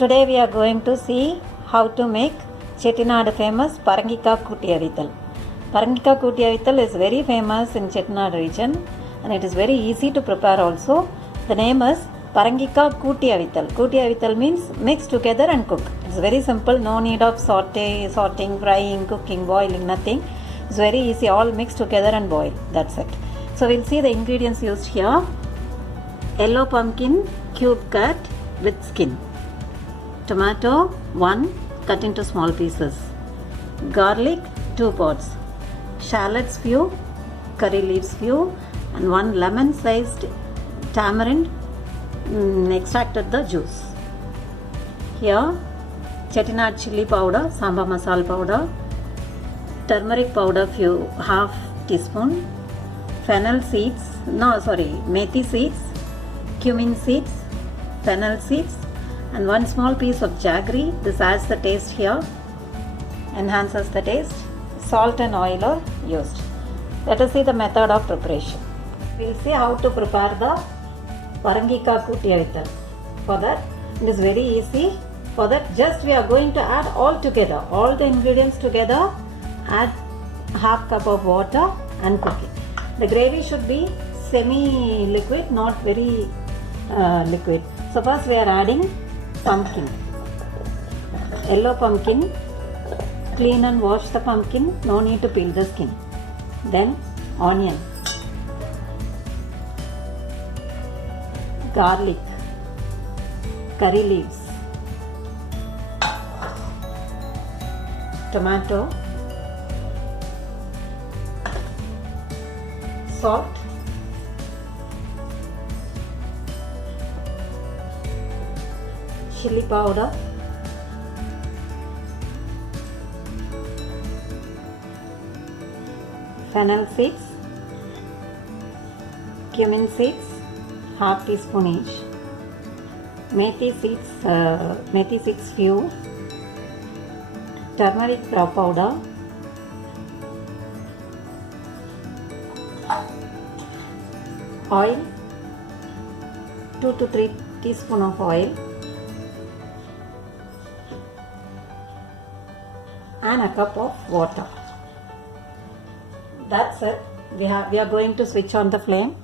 Today we are going to see how to make Chettinad famous Parangika Kootti Avithal. Parangika Kootti Avithal is very famous in Chettinad region and it is very easy to prepare also. The name is Parangika Kootti Avithal. Kootti Avithal means mix together and cook. It's very simple, no need of sorting, frying, cooking, boiling, nothing. It's very easy, all mix together and boil. That's it. So we'll see the ingredients used here. Yellow pumpkin cube cut with skin. Tomato 1 cut into small pieces. Garlic 2 pods. Shallots few, curry leaves few, and 1 lemon sized tamarind extracted the juice. Here Chettinad chili powder, sambar masala powder, turmeric powder few half teaspoon, fennel seeds, methi seeds, cumin seeds, fennel seeds, and 1 small piece of jaggery. This adds the taste here, enhances the taste. Salt and oil are used. Let us see the method of preparation. We will see how to prepare the Parangika Kootti Avithal. For that, it is very easy. For that, just we are going to add all together, all the ingredients together. Add half cup of water and cook it. The gravy should be semi-liquid, not very liquid. So first we are adding pumpkin. Yellow pumpkin. Clean and wash the pumpkin. No need to peel the skin. Then onion, garlic, curry leaves, tomato, salt, chili powder, fennel seeds, cumin seeds, half teaspoon each, methi seeds few, turmeric powder, oil, 2 to 3 teaspoon of oil, and a cup of water. That's it. We are going to switch on the flame.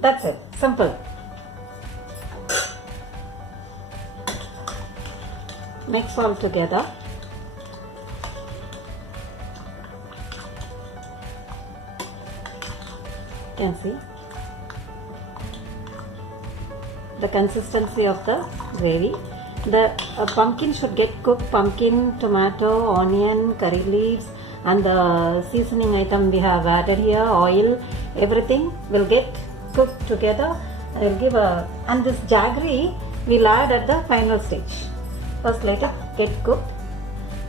That's it. Simple. Mix all together. You can see the consistency of the gravy. The pumpkin should get cooked. Pumpkin, tomato, onion, curry leaves, and the seasoning item we have added here, oil, everything will get cooked together. I will give and this jaggery we'll add at the final stage. First let it get cooked.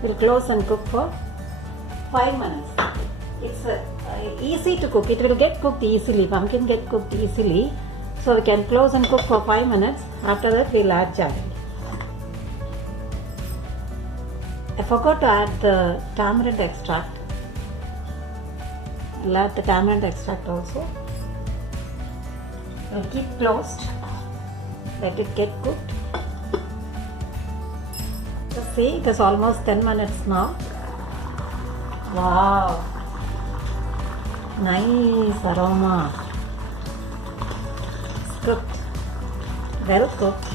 We'll close and cook for 5 minutes. It's easy to cook. It will get cooked easily. Pumpkin get cooked easily. So we can close and cook for 5 minutes. After that we'll add jaggery. I forgot to add the tamarind extract. I'll add the tamarind extract also. We'll keep closed. Let it get cooked. So see, it is almost 10 minutes now. Wow! Nice aroma. It's cooked. Well cooked.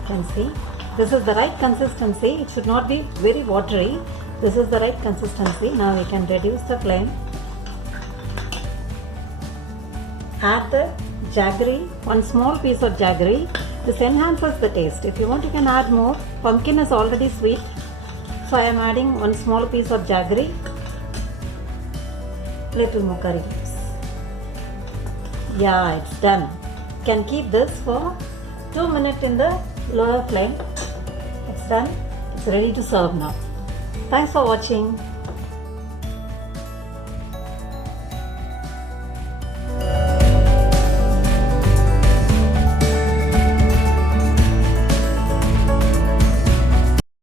You can see. This is the right consistency. It should not be very watery. This is the right consistency. Now we can reduce the flame. Add the jaggery, 1 small piece of jaggery. This enhances the taste. If you want, you can add more. Pumpkin is already sweet, so I am adding 1 small piece of jaggery. Little more curry leaves. Yeah, it's done. You can keep this for 2 minutes in the lower flame. It's done. It's ready to serve now. Thanks for watching.